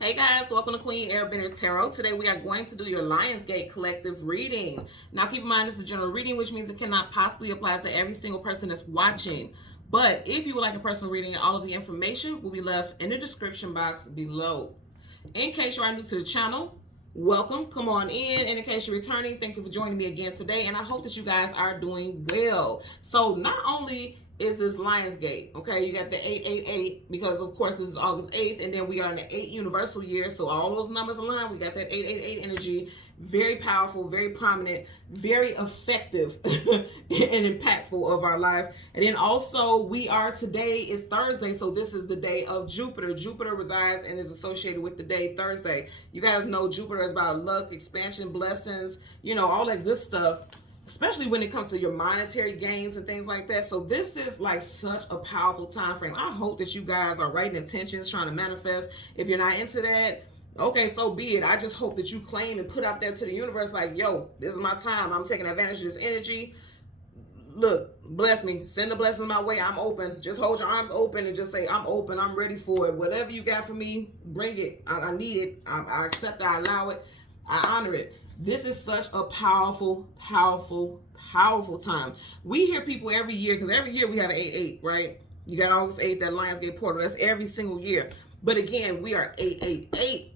Hey guys, welcome to Queen Airbender Tarot. Today we are going to do your Lionsgate collective reading. Now keep in mind this is a general reading, which means it cannot possibly apply to every single person that's watching. But if you would like a personal reading, all of the information will be left in the description box below. In case you are new to the channel, welcome, come on in. And in case you're returning, thank you for joining me again today. And I hope that you guys are doing well. So not only is this Lionsgate, okay, you got the 888 because of course this is August 8th, and then we are in the 8 universal year, so all those numbers align. We got that 888 energy, very powerful, very prominent, very effective and impactful of our life. And then also today is Thursday, so this is the day of Jupiter. Jupiter resides and is associated with the day Thursday. You guys know Jupiter is about luck, expansion, blessings, all that good stuff, especially when it comes to your monetary gains and things like that. So this is like such a powerful time frame. I hope that you guys are writing intentions, trying to manifest. If you're not into that, okay, so be it. I just hope that you claim and put out there to the universe like, yo, this is my time. I'm taking advantage of this energy. Look, bless me. Send the blessings my way. I'm open. Just hold your arms open and just say, I'm open. I'm ready for it. Whatever you got for me, bring it. I need it. I accept it. I allow it. I honor it. This is such a powerful, powerful, powerful time. We hear people every year, because every year we have an 8-8, right? You got August 8th, that Lionsgate portal. That's every single year. But again, we are 888.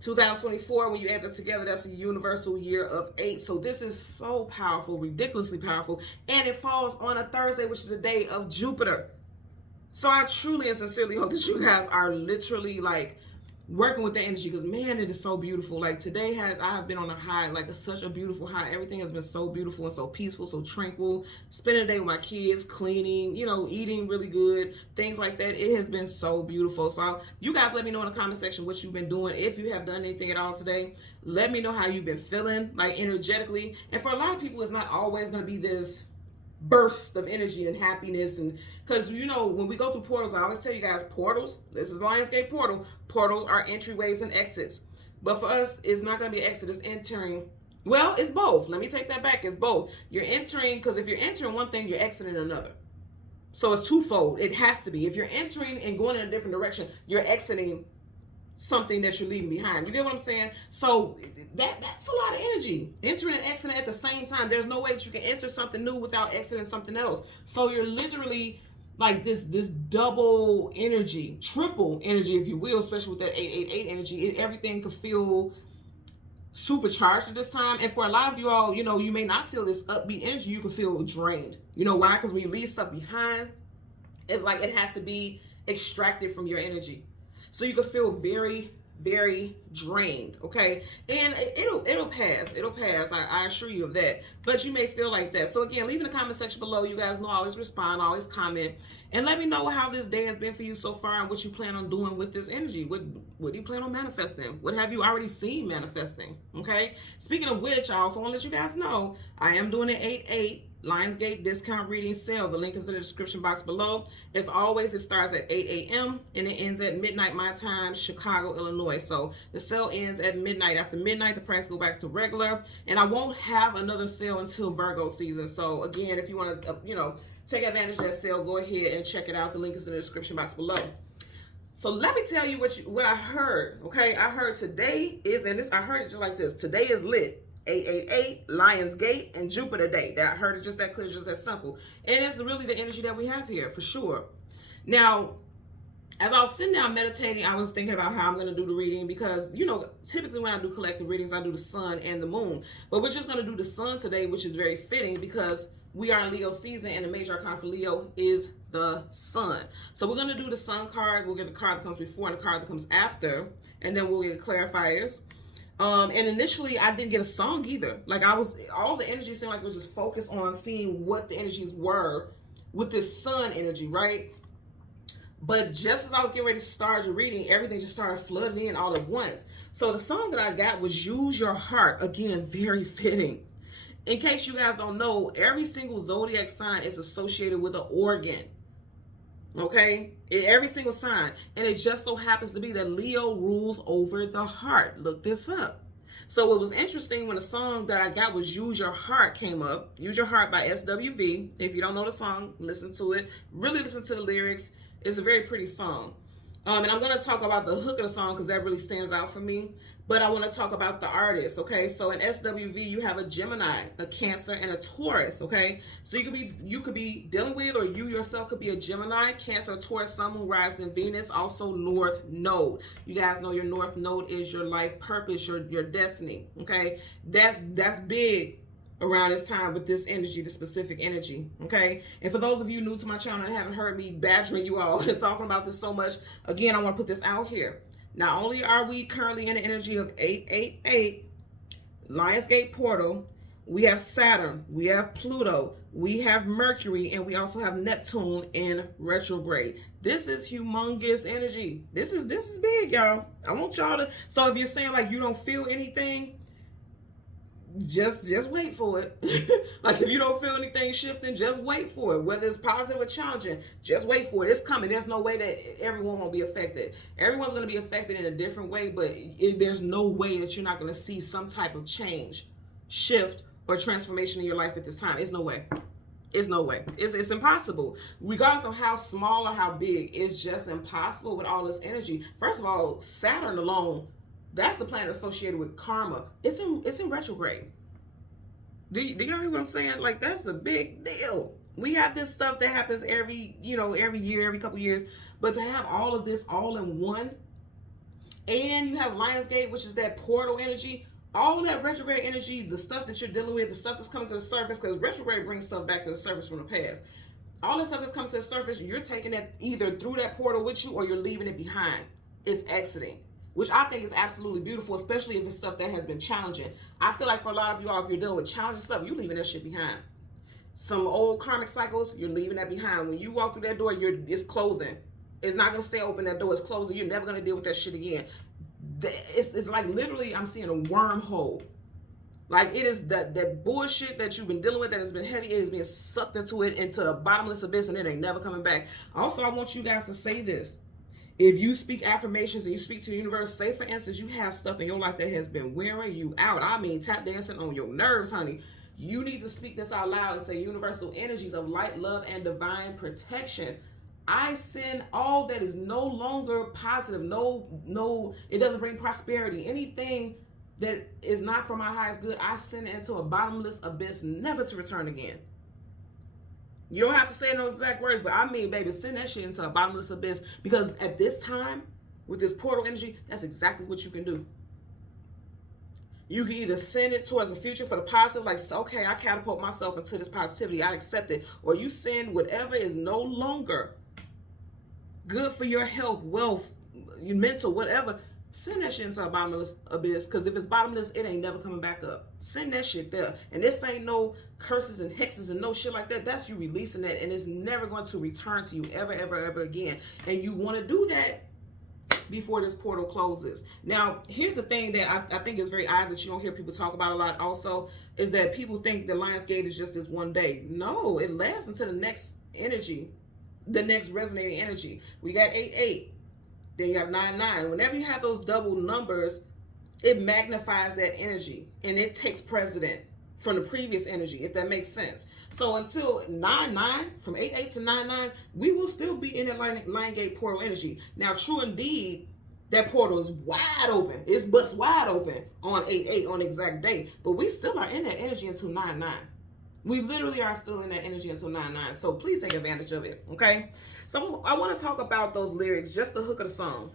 2024, when you add that together, that's a universal year of 8. So this is so powerful, ridiculously powerful. And it falls on a Thursday, which is the day of Jupiter. So I truly and sincerely hope that you guys are literally like working with the energy, because man, it is so beautiful. Like today I have been on a high, like such a beautiful high. Everything has been so beautiful and so peaceful, so tranquil. Spending the day with my kids, cleaning, eating really good, things like that. It has been so beautiful. So you guys let me know in the comment section what you've been doing. If you have done anything at all today, let me know how you've been feeling, like energetically. And for a lot of people, it's not always going to be this burst of energy and happiness, and because when we go through portals, I always tell you guys, portals, this is Lionsgate portal, portals are entryways and exits. But for us, it's not going to be exit, it's entering. Well, it's both. Let me take that back. It's both. You're entering, because if you're entering one thing, you're exiting another. So it's twofold. It has to be. If you're entering and going in a different direction, you're exiting something that you're leaving behind. You get what I'm saying? So that's a lot of energy. Entering and exiting at the same time. There's no way that you can enter something new without exiting something else. So you're literally like this double energy, triple energy, if you will, especially with that 888 energy. Everything could feel supercharged at this time. And for a lot of you all, you may not feel this upbeat energy. You can feel drained. You know why? Because when you leave stuff behind, it's like it has to be extracted from your energy. So you can feel very, very drained, okay? And it'll pass. It'll pass. I assure you of that. But you may feel like that. So again, leave in the comment section below. You guys know I always respond, I always comment. And let me know how this day has been for you so far and what you plan on doing with this energy. What do you plan on manifesting? What have you already seen manifesting, okay? Speaking of which, I also want to let you guys know, I am doing an 8-8 Lionsgate discount reading sale. The link is in the description box below. As always, it starts at 8 a.m. and it ends at midnight my time, Chicago, Illinois. So the sale ends at midnight. After midnight, the price goes back to regular, and I won't have another sale until Virgo season. So again, if you want to, take advantage of that sale, go ahead and check it out. The link is in the description box below. So let me tell you what I heard. Okay, I heard today is, and this I heard it just like this. Today is lit. 888, Lionsgate, and Jupiter Day. That I heard it just that clear, just that simple. And it's really the energy that we have here, for sure. Now, as I was sitting down meditating, I was thinking about how I'm going to do the reading, because, typically when I do collective readings, I do the sun and the moon. But we're just going to do the sun today, which is very fitting because we are in Leo season, and the major arcana for Leo is the sun. So we're going to do the sun card. We'll get the card that comes before and the card that comes after, and then we'll get clarifiers. And initially I didn't get a song either. Like all the energy seemed like it was just focused on seeing what the energies were with this sun energy, right? But just as I was getting ready to start your reading, everything just started flooding in all at once. So the song that I got was Use Your Heart. Again, very fitting. In case you guys don't know, every single zodiac sign is associated with an organ. Okay, every single sign, and it just so happens to be that Leo rules over the heart. Look this up. So it was interesting when the song that I got was Use Your Heart came up. Use Your Heart by SWV. If you don't know the song, listen to it. Really listen to the lyrics. It's a very pretty song. And I'm going to talk about the hook of the song because that really stands out for me. But I want to talk about the artist, okay? So in SWV, you have a Gemini, a Cancer, and a Taurus, okay? So you could be dealing with, or you yourself could be a Gemini, Cancer, Taurus, Sun, Moon, Rising, Venus, also North Node. You guys know your North Node is your life purpose, your destiny, okay? That's big around this time with this energy, the specific energy, okay? And for those of you new to my channel and haven't heard me badgering you all and talking about this so much, again, I want to put this out here. Not only are we currently in the energy of 888, Lionsgate portal, we have Saturn, we have Pluto, we have Mercury, and we also have Neptune in retrograde. This is humongous energy. This is big, y'all. I want y'all to, so if you're saying like you don't feel anything, just wait for it. Like if you don't feel anything shifting, just wait for it. Whether it's positive or challenging, just wait for it. It's coming. There's no way that everyone won't be affected. Everyone's going to be affected in a different way, but there's no way that you're not going to see some type of change, shift, or transformation in your life at this time. It's no way. It's no way. It's impossible. Regardless of how small or how big, it's just impossible with all this energy. First of all, Saturn alone, that's the planet associated with karma. It's in retrograde. Do y'all hear what I'm saying? Like, that's a big deal. We have this stuff that happens every year, every couple years. But to have all of this all in one, and you have Lionsgate, which is that portal energy, all that retrograde energy, the stuff that you're dealing with, the stuff that's coming to the surface, because retrograde brings stuff back to the surface from the past. All that stuff that's coming to the surface, you're taking that either through that portal with you or you're leaving it behind. It's exiting, which I think is absolutely beautiful, especially if it's stuff that has been challenging. I feel like for a lot of you all, if you're dealing with challenging stuff, you're leaving that shit behind. Some old karmic cycles, you're leaving that behind. When you walk through that door, it's closing. It's not going to stay open. That door is closing. You're never going to deal with that shit again. It's like literally I'm seeing a wormhole. Like it is that bullshit that you've been dealing with that has been heavy. It is being sucked into a bottomless abyss, and it ain't never coming back. Also, I want you guys to say this. If you speak affirmations and you speak to the universe, say for instance, you have stuff in your life that has been wearing you out. I mean, tap dancing on your nerves, honey. You need to speak this out loud and say universal energies of light, love, and divine protection. I send all that is no longer positive. No, it doesn't bring prosperity. Anything that is not for my highest good, I send it into a bottomless abyss, never to return again. You don't have to say in those exact words, but I mean, baby, send that shit into a bottomless abyss, because at this time, with this portal energy, that's exactly what you can do. You can either send it towards the future for the positive, like, okay, I catapult myself into this positivity, I accept it, or you send whatever is no longer good for your health, wealth, your mental, whatever. Send that shit into a bottomless abyss, because if it's bottomless, it ain't never coming back up. Send that shit there. And this ain't no curses and hexes and no shit like that. That's you releasing that, and it's never going to return to you ever, ever, ever again. And you want to do that before this portal closes. Now, here's the thing that I think is very odd that you don't hear people talk about a lot also, is that people think the Lionsgate is just this one day. No, it lasts until the next energy, the next resonating energy. We got 8-8. Then you have 9-9. Whenever you have those double numbers, it magnifies that energy and it takes precedent from the previous energy, if that makes sense. So until 9-9, from 8-8 to 9-9, we will still be in that Lionsgate portal energy. Now, true indeed, that portal is wide open. It's bust wide open on 8-8 on the exact day, but we still are in that energy until 9-9. We literally are still in that energy until 9-9. So please take advantage of it, okay? So I want to talk about those lyrics, just the hook of the song,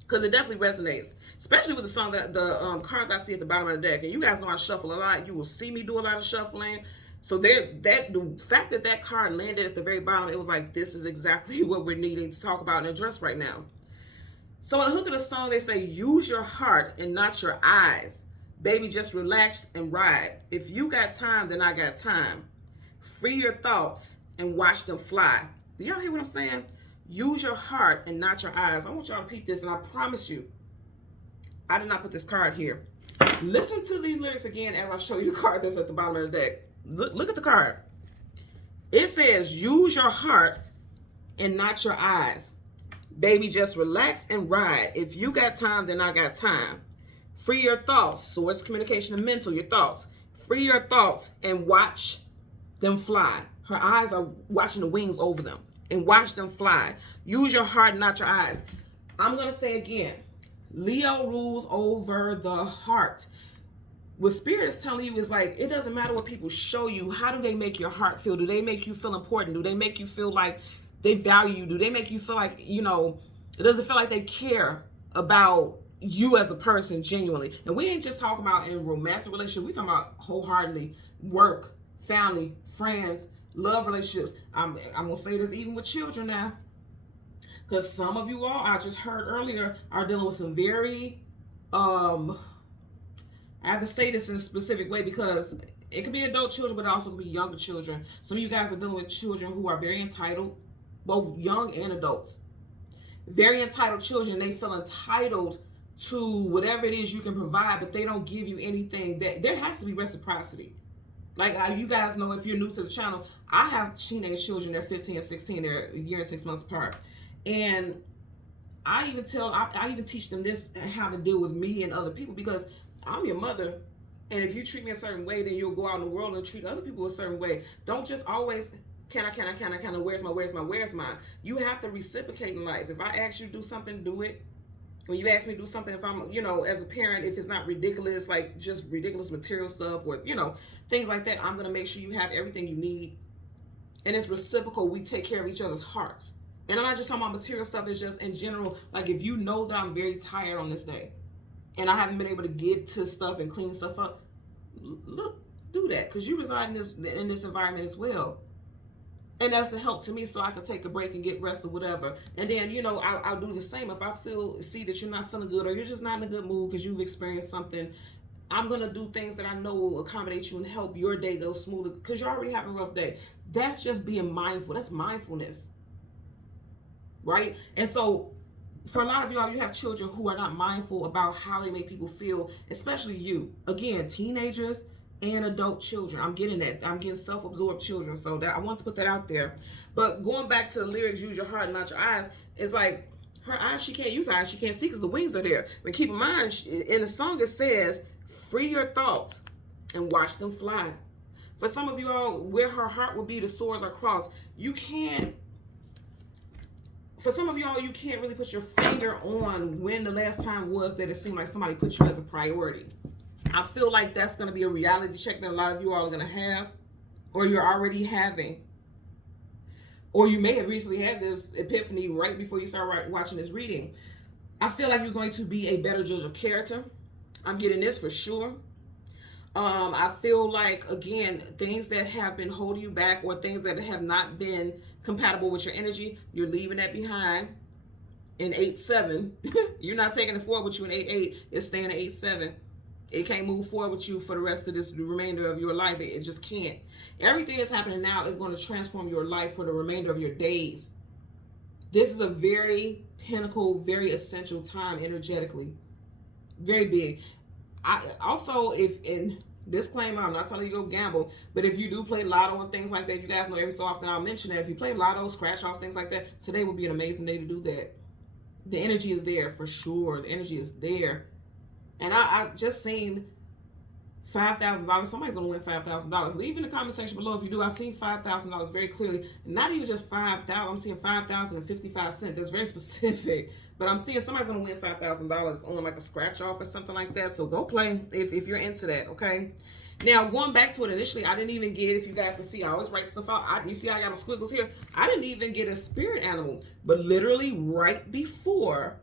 because it definitely resonates, especially with the song that the card that I see at the bottom of the deck. And you guys know I shuffle a lot. You will see me do a lot of shuffling. So the fact that that card landed at the very bottom, it was like, this is exactly what we're needing to talk about and address right now. So on the hook of the song, they say, use your heart and not your eyes. Baby, just relax and ride. If you got time, then I got time. Free your thoughts and watch them fly. Do y'all hear what I'm saying? Use your heart and not your eyes. I want y'all to peep this, and I promise you, I did not put this card here. Listen to these lyrics again as I show you the card that's at the bottom of the deck. Look at the card. It says, use your heart and not your eyes. Baby, just relax and ride. If you got time, then I got time. Free your thoughts. Source, communication, and mental, your thoughts. Free your thoughts and watch them fly. Her eyes are watching the wings over them. And watch them fly. Use your heart, not your eyes. I'm going to say again, Leo rules over the heart. What Spirit is telling you is like, it doesn't matter what people show you. How do they make your heart feel? Do they make you feel important? Do they make you feel like they value you? Do they make you feel like, you know, it doesn't feel like they care about you as a person genuinely? And we ain't just talking about in romantic relationships. We talking about wholeheartedly work, family, friends, love relationships. I'm going to say this even with children now. Because some of you all, I just heard earlier, are dealing with some very, I have to say this in a specific way because it could be adult children, but it also could be younger children. Some of you guys are dealing with children who are very entitled, both young and adults. Very entitled children. They feel entitled to whatever it is you can provide, but they don't give you anything. There has to be reciprocity. Like you guys know, if you're new to the channel, I have teenage children. They're 15 and 16. They're a year and 6 months apart. And I even teach them this, how to deal with me and other people, because I'm your mother, and if you treat me a certain way, then you'll go out in the world and treat other people a certain way. Don't just always, can I, where's my. You have to reciprocate in life. If I ask you to do something, do it. When you ask me to do something, if I'm, you know, as a parent, if it's not ridiculous, like just ridiculous material stuff or, you know, things like that, I'm going to make sure you have everything you need. And it's reciprocal. We take care of each other's hearts. And I'm not just talking about material stuff. It's just in general, like if you know that I'm very tired on this day, and I haven't been able to get to stuff and clean stuff up, look, do that, because you reside in this environment as well. And that's a help to me, so I can take a break and get rest or whatever. And then, you know, I'll do the same. If I see that you're not feeling good, or you're just not in a good mood because you've experienced something, I'm going to do things that I know will accommodate you and help your day go smoother, because you're already having a rough day. That's just being mindful. That's mindfulness. Right? And so for a lot of y'all, you have children who are not mindful about how they make people feel, especially you. Again, teenagers and adult children. I'm getting that. I'm getting self-absorbed children. So that I want to put that out there. But going back to the lyrics, use your heart and not your eyes, it's like her eyes, she can't use her eyes. She can't see because the wings are there. But keep in mind, in the song it says, free your thoughts and watch them fly. For some of you all, where her heart will be, the swords are crossed. You can't. For some of y'all, you can't really put your finger on when the last time was that it seemed like somebody put you as a priority. I feel like that's going to be a reality check that a lot of you all are going to have, or you're already having. Or you may have recently had this epiphany right before you start watching this reading. I feel like you're going to be a better judge of character. I'm getting this for sure. I feel like, again, things that have been holding you back or things that have not been compatible with your energy, you're leaving that behind in 8-7. You're not taking it forward with you in 8-8. It's staying at 8-7. It can't move forward with you for the rest of the remainder of your life. It just can't. Everything that's happening now is going to transform your life for the remainder of your days. This is a very pinnacle, very essential time energetically. Very big. Disclaimer, I'm not telling you to go gamble, but if you do play lotto and things like that, you guys know every so often I'll mention that. If you play lotto, scratch offs, things like that, today would be an amazing day to do that. The energy is there for sure. The energy is there. And I just seen $5,000. Somebody's going to win $5,000. Leave in the comment section below if you do. I seen $5,000 very clearly. Not even just $5,000. I'm seeing $5,055. That's very specific. But I'm seeing somebody's going to win $5,000 on like a scratch off or something like that. So go play if you're into that, okay? Now, going back to it initially, I didn't even get, if you guys can see, I always write stuff out. You see I got my squiggles here? I didn't even get a spirit animal. But literally right before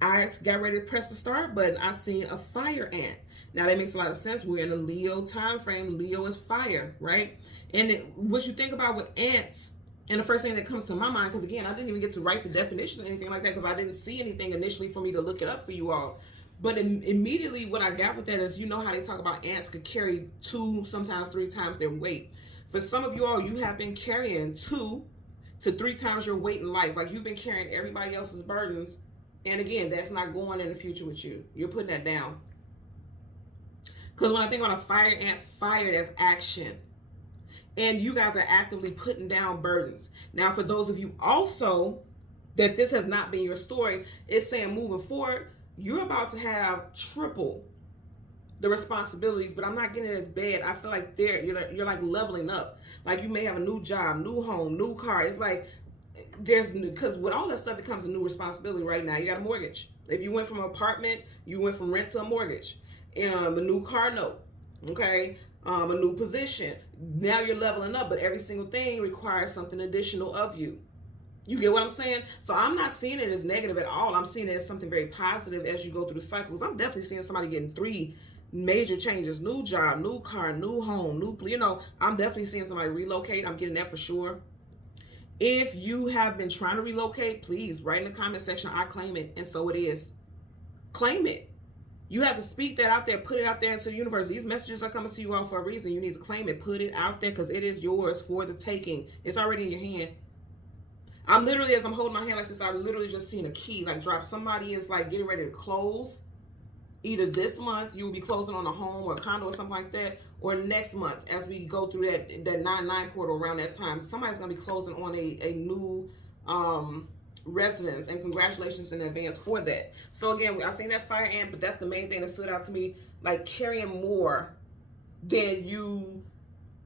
I got ready to press the start button, I seen a fire ant. Now that makes a lot of sense. We're in a Leo time frame. Leo is fire, right? And what you think about with ants, and the first thing that comes to my mind, because again, I didn't even get to write the definition or anything like that because I didn't see anything initially for me to look it up for you all. But immediately what I got with that is, you know how they talk about ants could carry 2, sometimes 3 times their weight. For some of you all, you have been carrying 2 to 3 times your weight in life. Like you've been carrying everybody else's burdens. And again, that's not going in the future with you. You're putting that down. Because when I think about a fire ant, fire, that's action. And you guys are actively putting down burdens. Now, for those of you also that this has not been your story, it's saying moving forward, you're about to have triple the responsibilities, but I'm not getting it as bad. I feel like you're like leveling up. Like you may have a new job, new home, new car. It's like there's because with all that stuff, it comes a new responsibility. Right now, you got a mortgage. If you went from an apartment, you went from rent to a mortgage, a new car note, okay, a new position. Now you're leveling up, but every single thing requires something additional of you. You get what I'm saying? So I'm not seeing it as negative at all. I'm seeing it as something very positive as you go through the cycles. I'm definitely seeing somebody getting 3 major changes: new job, new car, new home, new, I'm definitely seeing somebody relocate. I'm getting that for sure. If you have been trying to relocate, please write in the comment section, I claim it, and so it is. Claim it. You have to speak that out there, put it out there into the universe. These messages are coming to you all for a reason. You need to claim it, put it out there, because it is yours for the taking. It's already in your hand. I'm literally, as I'm holding my hand like this, I literally just seen a key like drop. Somebody is like getting ready to close. Either this month you will be closing on a home or a condo or something like that, or next month as we go through that 9/9 portal around that time, somebody's gonna be closing on a new residence, and congratulations in advance for that. So again, I seen that fire ant, but that's the main thing that stood out to me, like carrying more than you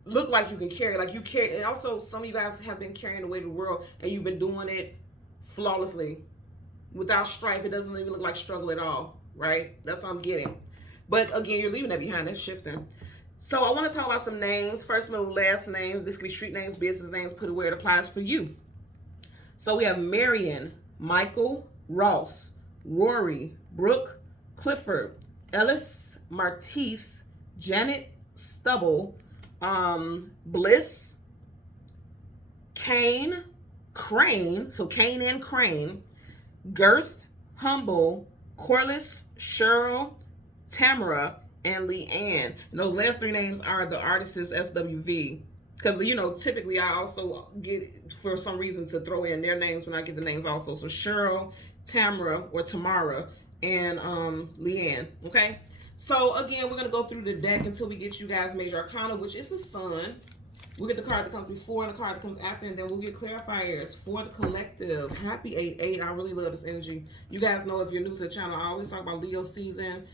look like you can carry. Like you carry, and also some of you guys have been carrying the weight of the world, and you've been doing it flawlessly without strife. It doesn't even look like struggle at all. Right? That's what I'm getting. But again, you're leaving that behind. That's shifting. So I want to talk about some names. First, middle, last names. This could be street names, business names. Put it where it applies for you. So we have Marion, Michael, Ross, Rory, Brooke, Clifford, Ellis, Martise, Janet, Stubble, Bliss, Kane, Crane. So Kane and Crane, Girth, Humble, Corliss, Cheryl, Tamara, and Leanne. And those last 3 names are the artists SWV. Because, typically I also get, for some reason, to throw in their names when I get the names also. So Cheryl, Tamara, or Tamara, and Leanne. Okay? So, again, we're going to go through the deck until we get you guys Major Arcana, which is the Sun. We'll get the card that comes before and the card that comes after, and then we'll get clarifiers for the collective. Happy 8/8. I really love this energy. You guys know, if you're new to the channel, I always talk about Leo season.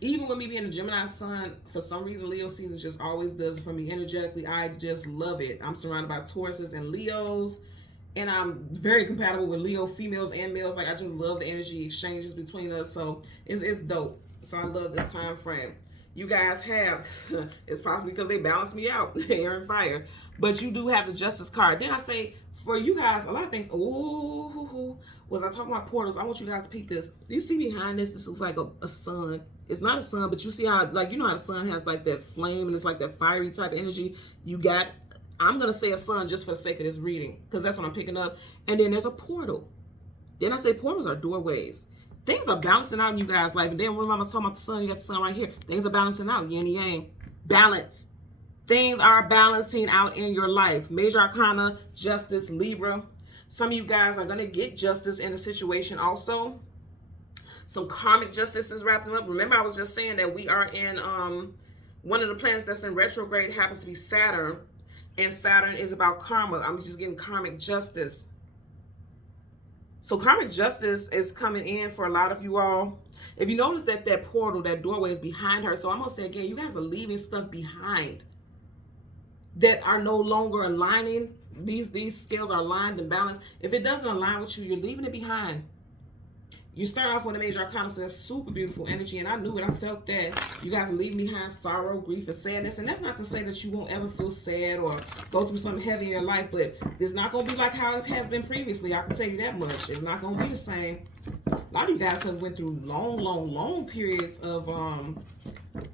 Even with me being a Gemini sun, for some reason, Leo season just always does it for me energetically. I just love it. I'm surrounded by Tauruses and Leos, and I'm very compatible with Leo females and males. Like, I just love the energy exchanges between us. So it's dope. So I love this time frame. You guys have, it's possibly because they balance me out, air and fire, but you do have the Justice card. Then I say, for you guys, a lot of things, was I talking about portals? I want you guys to peek this. You see behind this, this looks like a sun. It's not a sun, but you see how, like, how the sun has like that flame, and it's like that fiery type of energy. You got, I'm going to say a sun just for the sake of this reading, because that's what I'm picking up. And then there's a portal. Then I say portals are doorways. Things are balancing out in you guys' life. And then when I was talking about the sun, you got the sun right here. Things are balancing out, yin and yang. Balance. Things are balancing out in your life. Major Arcana, Justice, Libra. Some of you guys are going to get justice in a situation also. Some karmic justice is wrapping up. Remember, I was just saying that we are in one of the planets that's in retrograde happens to be Saturn. And Saturn is about karma. I'm just getting karmic justice. So karmic justice is coming in for a lot of you all. If you notice that that portal, that doorway is behind her. So I'm going to say again, you guys are leaving stuff behind that are no longer aligning. These scales are aligned and balanced. If it doesn't align with you, you're leaving it behind. You start off with a Major Arcana, so that's super beautiful energy, and I knew it. I felt that. You guys are leaving behind sorrow, grief, and sadness, and that's not to say that you won't ever feel sad or go through something heavy in your life, but it's not going to be like how it has been previously. I can tell you that much. It's not going to be the same. A lot of you guys have went through long periods of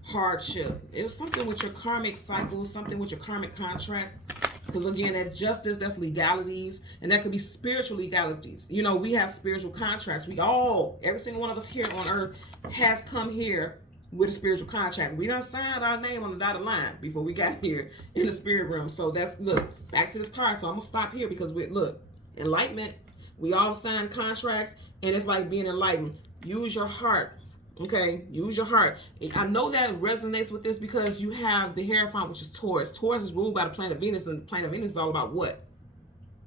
hardship. It was something with your karmic cycles, something with your karmic contract. Because again, that justice, that's legalities, and that could be spiritual legalities. We have spiritual contracts. Every single one of us here on earth has come here with a spiritual contract. We done signed our name on the dotted line before we got here in the spirit realm. So look, back to this card. So I'm going to stop here because look, enlightenment, we all sign contracts, and it's like being enlightened. Use your heart. Okay, use your heart. I know that resonates with this because you have the Hierophant, which is Taurus. Taurus is ruled by the planet Venus, and the planet Venus is all about what?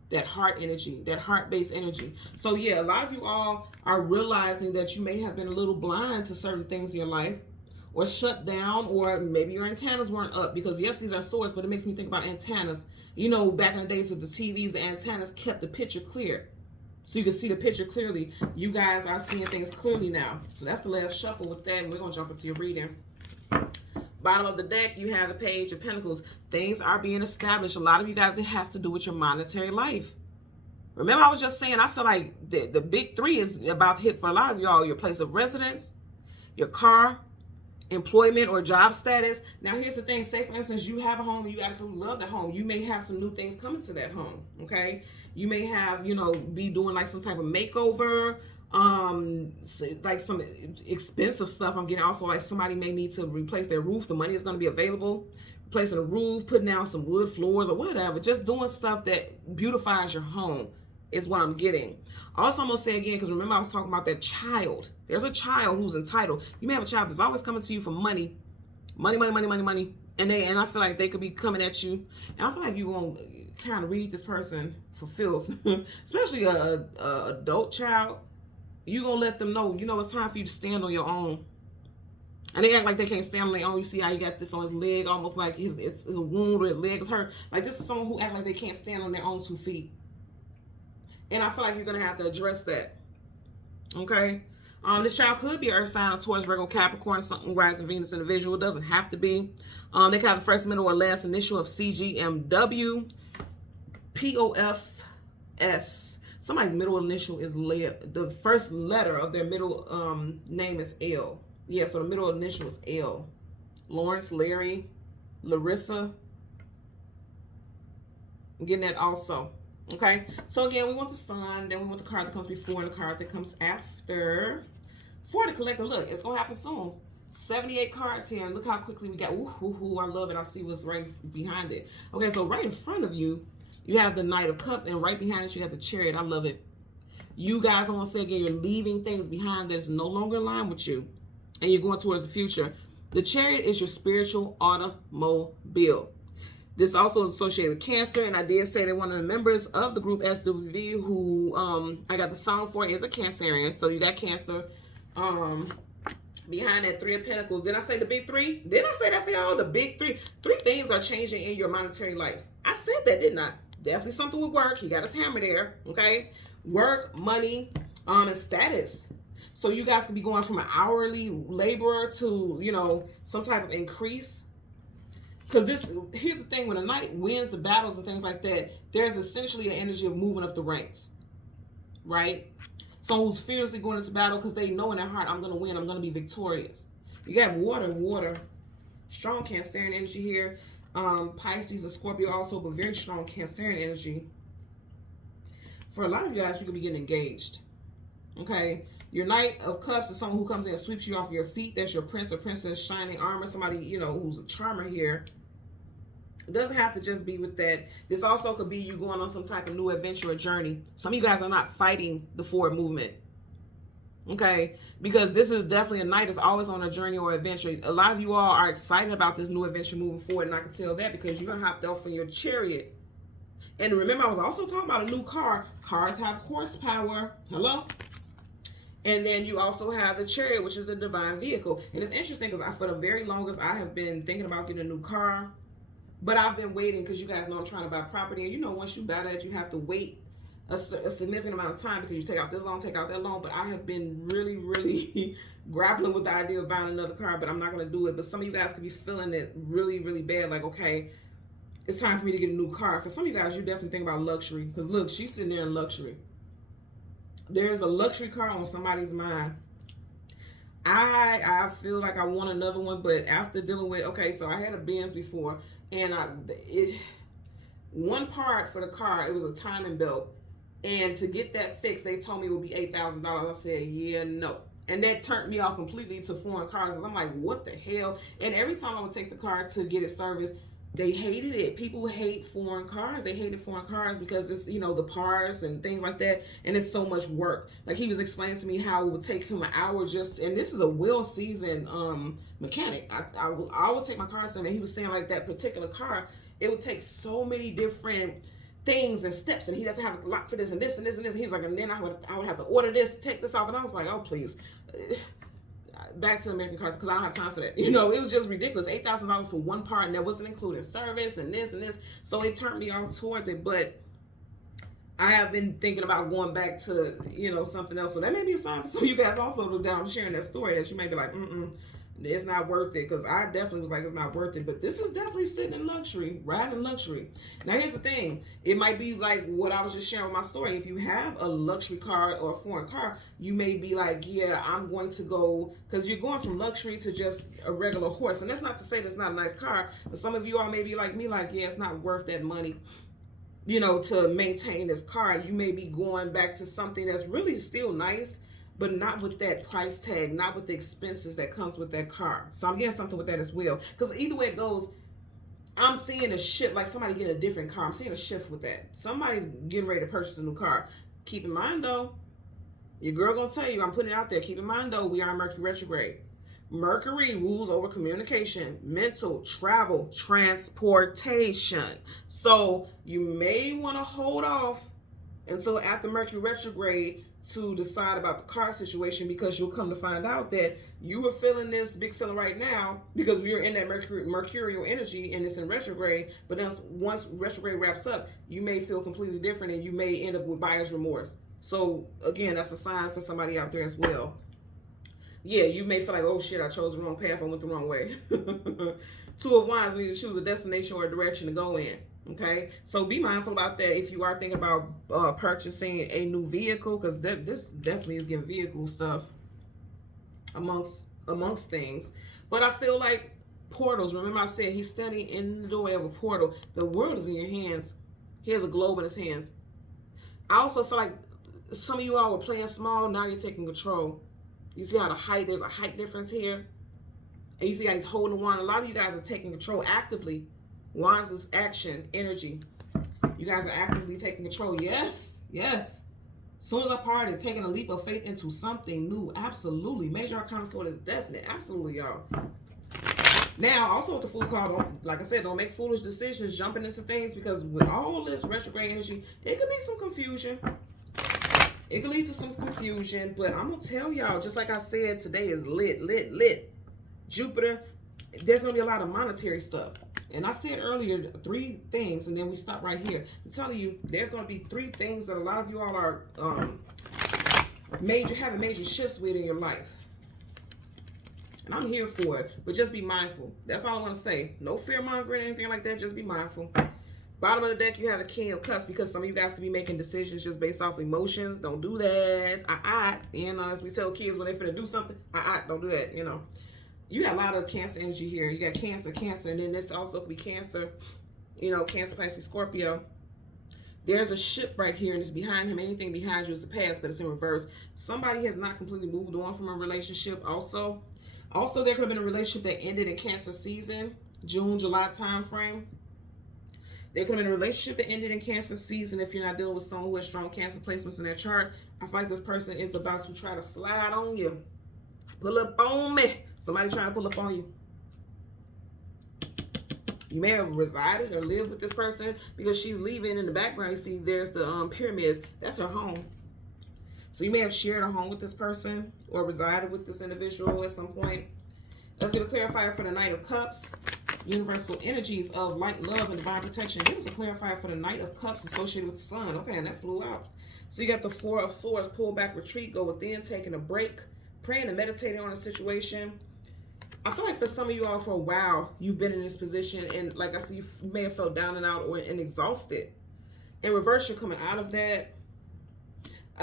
That heart energy, that heart-based energy. So yeah, a lot of you all are realizing that you may have been a little blind to certain things in your life, or shut down, or maybe your antennas weren't up, because yes, these are swords, but it makes me think about antennas. You know, back in the days with the TVs, the antennas kept the picture clear. So you can see the picture clearly. You guys are seeing things clearly now. So that's the last shuffle with that. And we're going to jump into your reading. Bottom of the deck, you have the Page of Pentacles. Things are being established. A lot of you guys, it has to do with your monetary life. Remember, I was just saying, I feel like the big three is about to hit for a lot of y'all. Your place of residence, your car, employment or job status. Now, here's the thing. Say, for instance, you have a home and you absolutely love that home. You may have some new things coming to that home, okay? You may have, you know, be doing like some type of makeover, like some expensive stuff. I'm getting also like somebody may need to replace their roof. The money is going to be available. Replacing the roof, putting down some wood floors or whatever. Just doing stuff that beautifies your home is what I'm getting. Also, I'm going to say again, because remember I was talking about that child. There's a child who's entitled. You may have a child that's always coming to you for money. Money. And I feel like they could be coming at you. And I feel like you're going to kind of read this person for filth. Especially a adult child. You're going to let them know, you know, it's time for you to stand on your own. And they act like they can't stand on their own. You see how you got this on his leg, almost like it's a wound or his leg is hurt. Like this is someone who act like they can't stand on their own 2 feet. And I feel like you're going to have to address that. Okay? This child could be Earth sign or Taurus, Virgo, Capricorn, something rising Venus individual. It doesn't have to be. They can have the first, middle, or last initial of CGMW, POFS. Somebody's middle initial is the first letter of their middle name is L. Yeah, so the middle initial is L. Lawrence, Larry, Larissa. I'm getting that also. Okay, so again, we want the sun, then we want the card that comes before and the card that comes after. For the collector, look, it's going to happen soon. 78 cards here, and look how quickly we got. Ooh, I love it. I see what's right behind it. Okay, so right in front of you, you have the Knight of Cups, and right behind it, you have the Chariot. I love it. You guys, I want to say again, you're leaving things behind that is no longer in line with you, and you're going towards the future. The Chariot is your spiritual automobile. This also is associated with Cancer, and I did say that one of the members of the group SWV who I got the song for is a Cancerian. So you got Cancer. Behind that Three of Pentacles. Did I say the big three? Didn't I say that for y'all? The big three. 3 things are changing in your monetary life. I said that, didn't I? Definitely something with work. He got his hammer there, okay? Work, money, and status. So you guys can be going from an hourly laborer to, you know, some type of increase. Because here's the thing, when a knight wins the battles and things like that, there's essentially an energy of moving up the ranks, right? Someone who's fiercely going into battle because they know in their heart, I'm going to win, I'm going to be victorious. You got water, strong Cancerian energy here. Pisces and Scorpio also, but very strong Cancerian energy. For a lot of you guys, you could be getting engaged, okay? Your Knight of Cups is someone who comes in and sweeps you off your feet. That's your prince or princess, shining armor, somebody, you know, who's a charmer here. It doesn't have to just be with that. This also could be you going on some type of new adventure or journey. Some of you guys are not fighting the forward movement, okay? Because this is definitely a knight that's always on a journey or adventure. A lot of you all are excited about this new adventure moving forward, and I can tell that because you done hopped off in your chariot. And remember, I was also talking about a new car. Cars have horsepower. Hello? And then you also have the Chariot, which is a divine vehicle. And it's interesting because for the very longest, I have been thinking about getting a new car. But I've been waiting because you guys know I'm trying to buy property. And you know, once you buy that, you have to wait a significant amount of time because you take out this loan, take out that loan. But I have been really grappling with the idea of buying another car, but I'm not going to do it. But some of you guys could be feeling it really bad. Like, okay, it's time for me to get a new car. For some of you guys, you definitely think about luxury. Because look, she's sitting there in luxury. There's a luxury car on somebody's mind. I feel like I want another one, but after dealing with, okay, so I had a Benz before, and one part for the car, it was a timing belt, and to get that fixed, they told me it would be $8,000. I said, yeah, no. And that turned me off completely to foreign cars. And I'm like, what the hell? And every time I would take the car to get it serviced, they hated it. People hate foreign cars. They hated foreign cars because it's, you know, the parts and things like that. And it's so much work. Like he was explaining to me how it would take him an hour just, and this is a well-seasoned mechanic. I always take my car to him, and he was saying like that particular car, it would take so many different things and steps, and he doesn't have a lock for this and this and this and this. And he was like, and then I would have to order this, take this off. And I was like, oh, please. back to American cars, because I don't have time for that. You know, it was just ridiculous. $8,000 for one part, and that wasn't included service and this and this. So it turned me off towards it. But I have been thinking about going back to, you know, something else. So that may be a sign for some of you guys also that I'm sharing that story, that you may be like, it's not worth it. Because I definitely was like, it's not worth it. But this is definitely sitting in luxury, riding in luxury. Now, here's the thing. It might be like what I was just sharing with my story. If you have a luxury car or a foreign car, you may be like, yeah, I'm going to go, because you're going from luxury to just a regular horse. And that's not to say that's not a nice car. But some of you all may be like me, like, yeah, it's not worth that money, you know, to maintain this car. You may be going back to something that's really still nice, but not with that price tag, not with the expenses that comes with that car. So I'm getting something with that as well. Because either way it goes, I'm seeing a shift, like somebody getting a different car. I'm seeing a shift with that. Somebody's getting ready to purchase a new car. Keep in mind though, your girl gonna tell you, I'm putting it out there. Keep in mind though, we are in Mercury retrograde. Mercury rules over communication, mental, travel, transportation. So you may want to hold off until after Mercury retrograde to decide about the car situation, because you'll come to find out that you were feeling this big feeling right now because we are in that mercurial energy and it's in retrograde. But then once retrograde wraps up, you may feel completely different and you may end up with buyer's remorse. So again, that's a sign for somebody out there as well. Yeah, you may feel like, oh shit, I chose the wrong path, I went the wrong way. Two of Wands, need to choose a destination or a direction to go in. Okay, so be mindful about that if you are thinking about purchasing a new vehicle, because this definitely is giving vehicle stuff amongst things. But I feel like portals, remember I said he's standing in the doorway of a portal. The world is in your hands. He has a globe in his hands. I also feel like some of you all were playing small, now you're taking control. You see how there's a height difference here? And you see how he's holding the wand. A lot of you guys are taking control actively. Wands is action, energy. You guys are actively taking control. Yes, yes. As soon as I parted, taking a leap of faith into something new. Absolutely. Major Arcana Sword is definite. Absolutely, y'all. Now, also with the Fool card, like I said, don't make foolish decisions jumping into things, because with all this retrograde energy, it could be some confusion. It could lead to some confusion, but I'm going to tell y'all, just like I said, today is lit, lit, lit. Jupiter, there's going to be a lot of monetary stuff. And I said earlier, 3 things, and then we stop right here. I'm telling you, there's going to be 3 things that a lot of you all are having major shifts with in your life. And I'm here for it, but just be mindful. That's all I want to say. No fear-mongering or anything like that, just be mindful. Bottom of the deck, you have the King of Cups, because some of you guys could be making decisions just based off emotions. Don't do that. You know, as we tell kids when they finna do something, don't do that, you know. You have a lot of Cancer energy here. You got Cancer, and then this also could be Cancer, you know, Cancer, Pisces, Scorpio. There's a ship right here, and it's behind him. Anything behind you is the past, but it's in reverse. Somebody has not completely moved on from a relationship also. Also, there could have been a relationship that ended in Cancer season, June, July time frame. There could have been a relationship that ended in Cancer season. If you're not dealing with someone who has strong Cancer placements in their chart, I feel like this person is about to try to slide on you. Pull up on me. Somebody trying to pull up on you. You may have resided or lived with this person, because she's leaving in the background. You see there's the pyramids. That's her home. So you may have shared a home with this person or resided with this individual at some point. Let's get a clarifier for the Knight of Cups. Universal energies of light, love, and divine protection. Give us a clarifier for the Knight of Cups associated with the Sun. Okay, and that flew out. So you got the Four of Swords, pull back, retreat, go within, taking a break, praying and meditating on a situation. I feel like for some of you all, for a while, you've been in this position, and like I said, you may have felt down and out and exhausted. In reverse, you're coming out of that.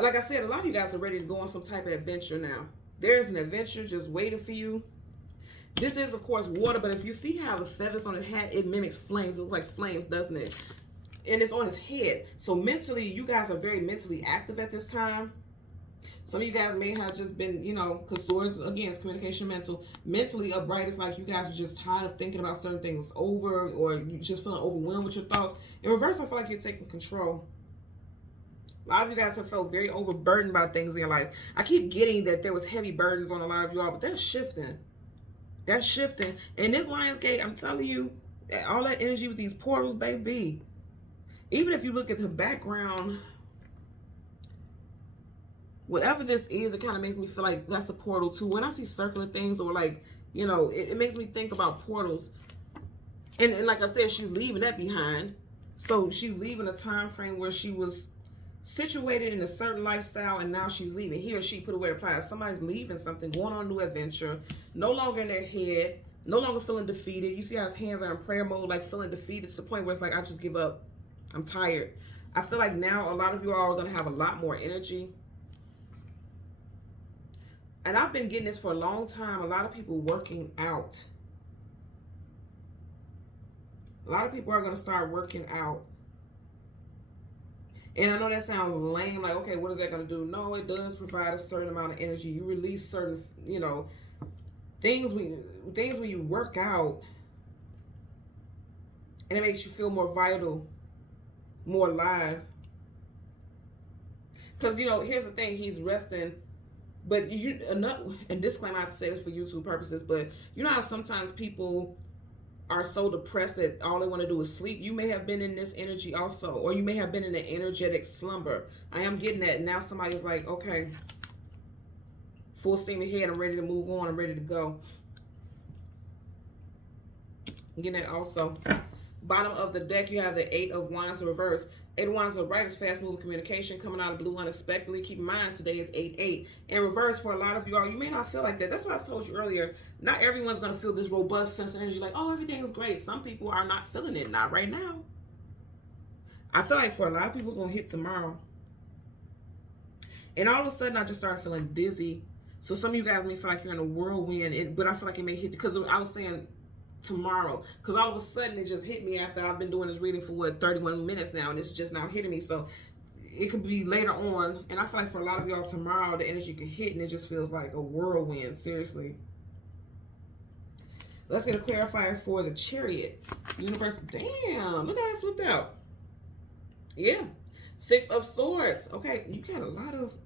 Like I said, a lot of you guys are ready to go on some type of adventure now. There's an adventure just waiting for you. This is, of course, water, but if you see how the feathers on the hat, it mimics flames. It looks like flames, doesn't it? And it's on his head. So mentally, you guys are very mentally active at this time. Some of you guys may have just been, you know, because swords, again, is communication, mental. Mentally upright, it's like you guys are just tired of thinking about certain things over, or you just feeling overwhelmed with your thoughts. In reverse, I feel like you're taking control. A lot of you guys have felt very overburdened by things in your life. I keep getting that there was heavy burdens on a lot of you all, but that's shifting. That's shifting. And this Lionsgate, I'm telling you, all that energy with these portals, baby. Even if you look at the background, whatever this is, it kind of makes me feel like that's a portal too. When I see circular things, or like, you know, it makes me think about portals. And like I said, she's leaving that behind. So she's leaving a time frame where she was situated in a certain lifestyle, and now she's leaving. He or she put away the past. Somebody's leaving something, going on a new adventure, no longer in their head, no longer feeling defeated. You see how his hands are in prayer mode, like feeling defeated to the point where it's like, I just give up. I'm tired. I feel like now a lot of you all are going to have a lot more energy. And I've been getting this for a long time. A lot of people working out. A lot of people are going to start working out. And I know that sounds lame, like, okay, what is that going to do? No, it does provide a certain amount of energy. You release certain, you know, things when you work out, and it makes you feel more vital, more alive. Because, you know, here's the thing, he's resting, but and disclaimer, I have to say this for YouTube purposes, but you know how sometimes people are so depressed that all they want to do is sleep? You may have been in this energy also, or you may have been in an energetic slumber. I am getting that. Now somebody's like, okay, full steam ahead, I'm ready to move on, I'm ready to go. I'm getting that also. Bottom of the deck, you have the 8 of Wands in reverse. 8 of Wands in right is fast moving communication, coming out of blue unexpectedly. Keep in mind, today is 8-8. In reverse, for a lot of you all, you may not feel like that. That's what I told you earlier. Not everyone's going to feel this robust sense of energy like, oh, everything is great. Some people are not feeling it. Not right now. I feel like for a lot of people, it's going to hit tomorrow. And all of a sudden, I just started feeling dizzy. So some of you guys may feel like you're in a whirlwind, but I feel like it may hit, because I was saying tomorrow, because all of a sudden it just hit me after I've been doing this reading for what, 31 minutes now, and it's just now hitting me. So it could be later on, and I feel like for a lot of y'all tomorrow the energy could hit and it just feels like a whirlwind. Seriously. Let's get a clarifier for the Chariot. Universe. Damn, look how it flipped out. Yeah, 6 of Swords. Okay, you got a lot of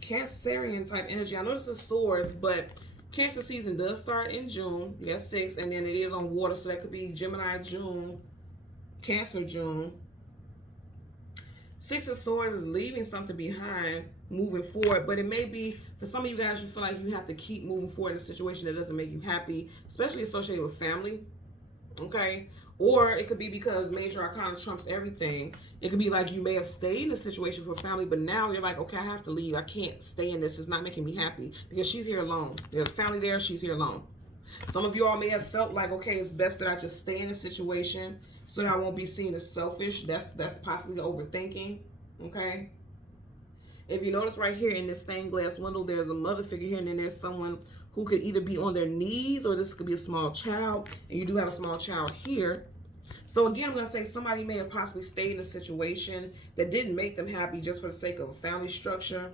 Cancerian type energy. I know this is Swords, but Cancer season does start in June. You got 6, and then it is on water, so that could be Gemini June, Cancer June. 6 of Swords is leaving something behind, moving forward, but it may be, for some of you guys, you feel like you have to keep moving forward in a situation that doesn't make you happy, especially associated with family, okay? Or it could be because Major Arcana trumps everything. It could be like you may have stayed in a situation for family, but now you're like, okay, I have to leave. I can't stay in this. It's not making me happy because she's here alone. There's family there. She's here alone. Some of you all may have felt like, okay, it's best that I just stay in a situation so that I won't be seen as selfish. That's possibly overthinking, okay? If you notice right here in this stained glass window, there's a mother figure here, and then there's someone who could either be on their knees, or this could be a small child, and you do have a small child here. So again, I'm going to say somebody may have possibly stayed in a situation that didn't make them happy just for the sake of a family structure.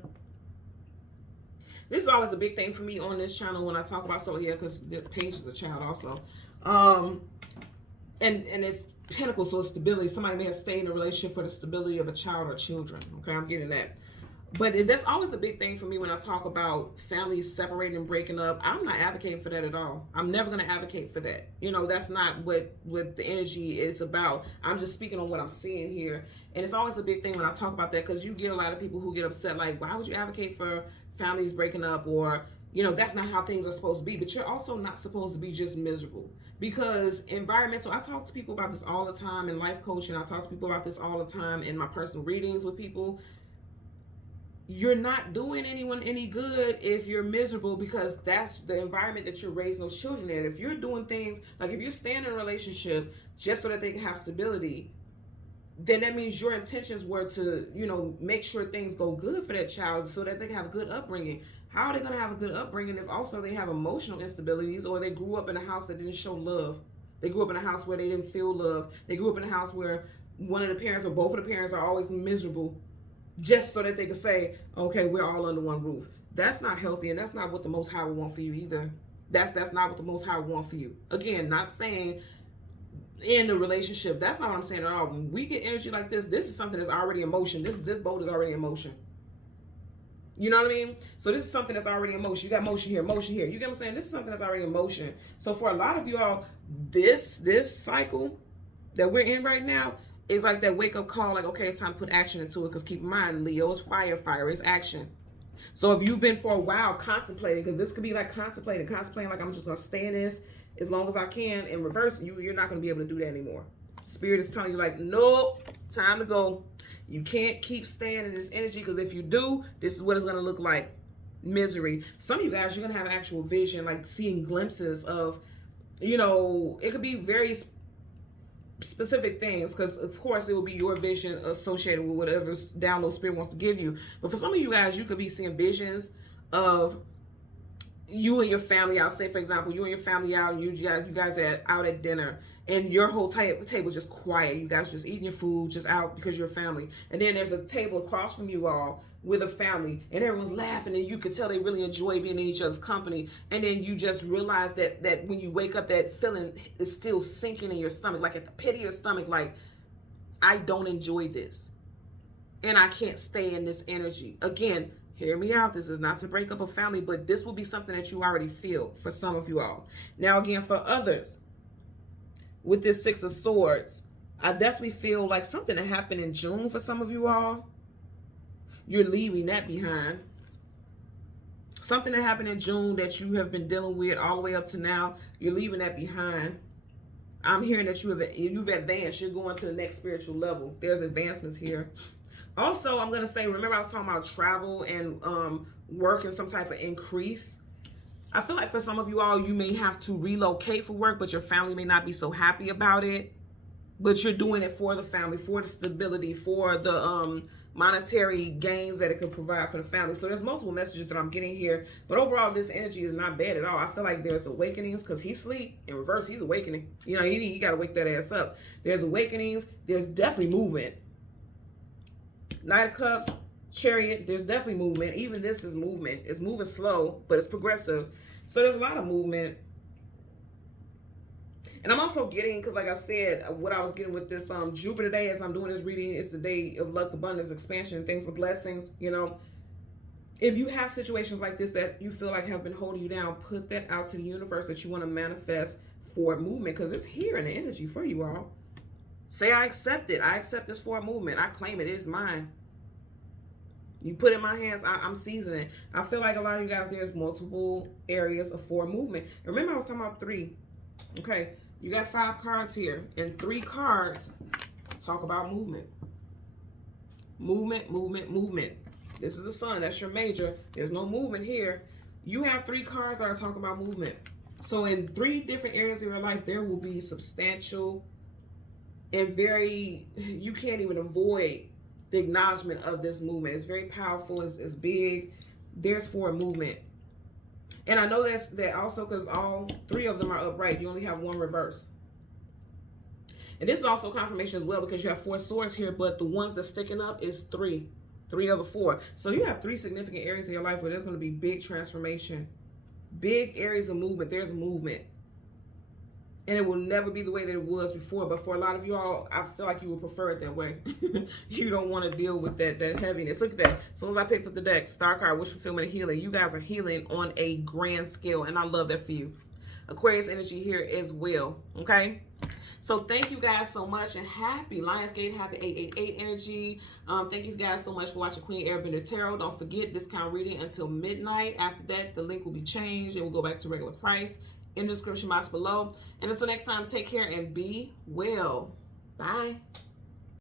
This is always a big thing for me on this channel when I talk about, so yeah, because the page is a child also. And it's Pentacles, so it's stability. Somebody may have stayed in a relationship for the stability of a child or children. Okay, I'm getting that. But that's always a big thing for me when I talk about families separating and breaking up. I'm not advocating for that at all. I'm never going to advocate for that. You know, that's not what the energy is about. I'm just speaking on what I'm seeing here. And it's always a big thing when I talk about that, because you get a lot of people who get upset, like, why would you advocate for families breaking up? Or, you know, that's not how things are supposed to be. But you're also not supposed to be just miserable. Because environmental, I talk to people about this all the time in life coaching. I talk to people about this all the time in my personal readings with people. You're not doing anyone any good if you're miserable, because that's the environment that you're raising those children in. If you're doing things, like if you're staying in a relationship just so that they can have stability, then that means your intentions were to, you know, make sure things go good for that child so that they can have a good upbringing. How are they going to have a good upbringing if also they have emotional instabilities, or they grew up in a house that didn't show love? They grew up in a house where they didn't feel love. They grew up in a house where one of the parents or both of the parents are always miserable, just so that they can say, okay, we're all under one roof. That's not healthy, and that's not what the Most High would want for you either. That's not what the Most High would want for you. Again, not saying in the relationship. That's not what I'm saying at all. When we get energy like this is something that's already in motion. This boat is already in motion. You know what I mean? So this is something that's already in motion. You got motion here, motion here. You get what I'm saying? This is something that's already in motion. So for a lot of you all, this cycle that we're in right now, It's like that wake up call, like, okay, it's time to put action into it. Because keep in mind, Leo is fire. Fire is action. So if you've been for a while contemplating, because this could be like contemplating, like I'm just going to stay in this as long as I can, in reverse, you're not going to be able to do that anymore. Spirit is telling you like, nope, time to go. You can't keep staying in this energy, because if you do, this is what it's going to look like. Misery. Some of you guys, you're going to have actual vision, like seeing glimpses of, you know, it could be very specific things, because of course it will be your vision associated with whatever download spirit wants to give you. But for some of you guys, you could be seeing visions of you and your family out. Say for example, you and your family out, and you guys are out at dinner, and your whole table is just quiet. You guys just eating your food, just out because you're family. And then there's a table across from you all with a family, and everyone's laughing, and you can tell they really enjoy being in each other's company. And then you just realize that when you wake up, that feeling is still sinking in your stomach, like at the pit of your stomach, like, I don't enjoy this, and I can't stay in this energy. Again, hear me out. This is not to break up a family, but this will be something that you already feel for some of you all. Now, again, for others, with this Six of Swords, I definitely feel like something that happened in June for some of you all. You're leaving that behind. Something that happened in June that you have been dealing with all the way up to now, you're leaving that behind. I'm hearing that you've advanced. You're going to the next spiritual level. There's advancements here. Also, I'm going to say, remember I was talking about travel and work and some type of increase. I feel like for some of you all, you may have to relocate for work, but your family may not be so happy about it. But you're doing it for the family, for the stability, for the monetary gains that it could provide for the family. So there's multiple messages that I'm getting here. But overall, this energy is not bad at all. I feel like there's awakenings, because he's asleep. In reverse, he's awakening. You know, you got to wake that ass up. There's awakenings. There's definitely movement. Knight of Cups, Chariot, there's definitely movement. Even this is movement. It's moving slow, but it's progressive. So there's a lot of movement. And I'm also getting, because like I said, what I was getting with this Jupiter day as I'm doing this reading, is the day of luck, abundance, expansion, things for blessings. You know, if you have situations like this that you feel like have been holding you down, put that out to the universe that you want to manifest for movement, because it's here in the energy for you all. Say, I accept it. I accept this for a movement. I claim it. It is mine. You put it in my hands, I'm seizing it. I feel like a lot of you guys, there's multiple areas of forward movement. And remember, I was talking about 3. Okay, you got 5 cards here, and 3 cards talk about movement. Movement, movement, movement. This is the sun. That's your major. There's no movement here. You have 3 cards that are talking about movement. So in 3 different areas of your life, there will be substantial and very, you can't even avoid the acknowledgement of this movement. It's very powerful. It's big. There's forward movement. And I know that also because all 3 of them are upright. You only have 1 reverse. And this is also confirmation as well, because you have 4 swords here, but the ones that's sticking up is 3. 3 of the 4. So you have 3 significant areas in your life where there's going to be big transformation. Big areas of movement. There's movement. And it will never be the way that it was before. But for a lot of you all, I feel like you would prefer it that way. You don't want to deal with that heaviness. Look at that. As soon as I picked up the deck, Star card, wish fulfillment and healing. You guys are healing on a grand scale. And I love that for you. Aquarius energy here as well. Okay? So thank you guys so much. And happy Lionsgate, happy 888 energy. Thank you guys so much for watching Queen Airbender Tarot. Don't forget, discount reading until midnight. After that, the link will be changed. It will go back to regular price in the description box below. And until next time, take care and be well. Bye.